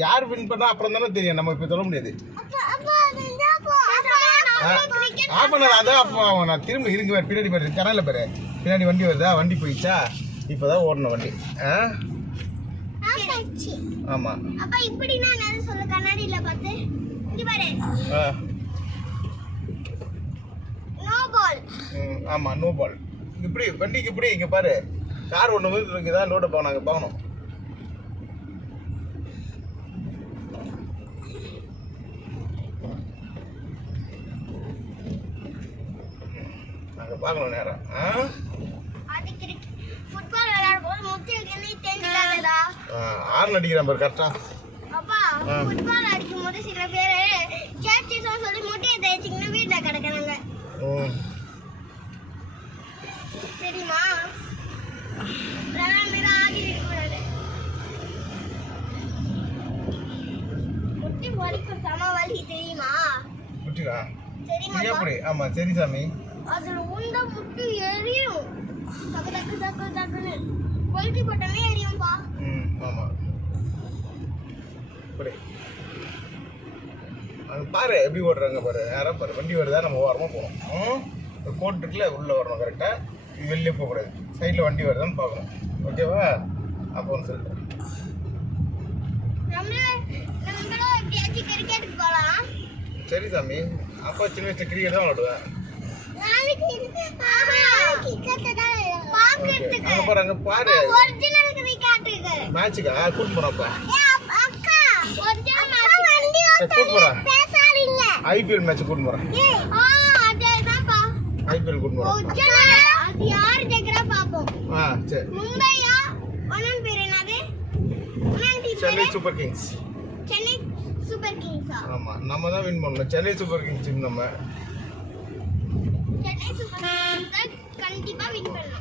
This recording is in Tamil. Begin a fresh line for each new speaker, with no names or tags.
யார் வின் பண்ணா அப்புறம் தானே தெரியும். நம்ம இப்போ சொல்ல முடியாது. ஆஃப் பண்ண அதான் ஆஃப் நான் திரும்ப இருங்க பாரு, பின்னாடி பாரு கனல பாரு. பின்னாடி வண்டி வருதா? வண்டி போயிடுச்சா? இப்போதான் ஓடணும் வண்டி. ஆ? ஆமாம்
அப்பா இப்படின்னா என்ன சொல்லு கண்ணாடியில பார்த்து. இங்க பாரு.
ஆ.
நோ பால்
ம், ஆமா நோ பால் இப்படி வண்டிக்கு இப்படி இங்க பாரு. கார் ஒன்று இங்கே தான் லோட போகணும் அங்கே போகணும் அங்கே பார்க்கணும் நேரம் ஆ
அது கிரிக்கெட் ஃபுட்பால் விளையாடும் போது முத்தி என்ன தெரிஞ்சுக்காதடா
ஆறுன்னு அடிக்கிறான் பாரு கரெக்டா
அப்பா
ஆ.
ஃபுட்பால் அடிக்கும் போது சில பேர் சேச்சிஸோ சொல்லி முட்டையை தேய்ச்சிங்கன்னா வீட்டில் கிடக்குறாங்க. தெரியுமா? முட்டி வலிக்கும் சம வலி தெரியுமா?
விட்டுக்கா
தெரியுமா
எப்படி ஆமாம் சரி சாமி
அதுல உண்ட முட்டி எரியும். டக்கு டக்கு டக்கு டக்குன்னு. கொல்ட்டி போட்டமே எரியும்பா
ம் அங்க பாரு எப்படி ஓடுறாங்க பாரு. யாரா பாரு வண்டி வருதா நம்ம ஓரமாக போகணும். ஒரு கோட் இருக்குல்ல உள்ளே வரணும் கரெக்டாக வெளியே போகக்கூடாது சைடில் வண்டி வருதான்னு பார்க்கணும். ஓகேவா அப்போ சொல்லிட்டு சரி சாமி. அப்பா சின்ன வயசு கிரிக்கெட் தான் விளாடுவேன் அங்கே பாரு
ஒரிஜினல் கிரிக்கெட்டுக்கு
மேட்சுக்கா கூட்டு போகிறப்பா
அக்கா ஒரிஜினல் வண்டி பேசாதீங்க.
ஐபிஎல் மேட்ச் கூட்டு
ஆ அதேதான்ப்பா
ஐபிஎல் கூட்டு போகிறேன்
ஒரிஜினல் அது யார் ஜெயிக்கிறா பாப்போம்.
ஆ சரி.
மும்பையா? ஒன்னன் பேர் என்னது?
சென்னை
பேரு?
சூப்பர் கிங்ஸ்
சென்னை சூப்பர் கிங்ஸா
ஆமாம் நம்ம தான் வின் பண்ணணும். சென்னை சூப்பர் கிங்ஸ் நம்ம.
கண்டிப்பா வின் பண்ணலாம்